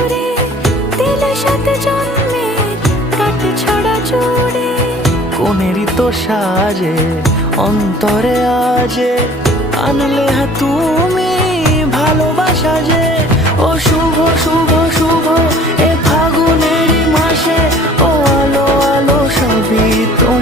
সুরে দিলে সাথে জন্মের কাট ছড়া জুড়ে। কোনেরই তো সাজে অন্তরে আজে আনলে তুমি ভালোবাসা যে। ও শুভ শুভ শুভ এ ফাগুনেরই মাসে, ও আলো আলো সবই তোমার।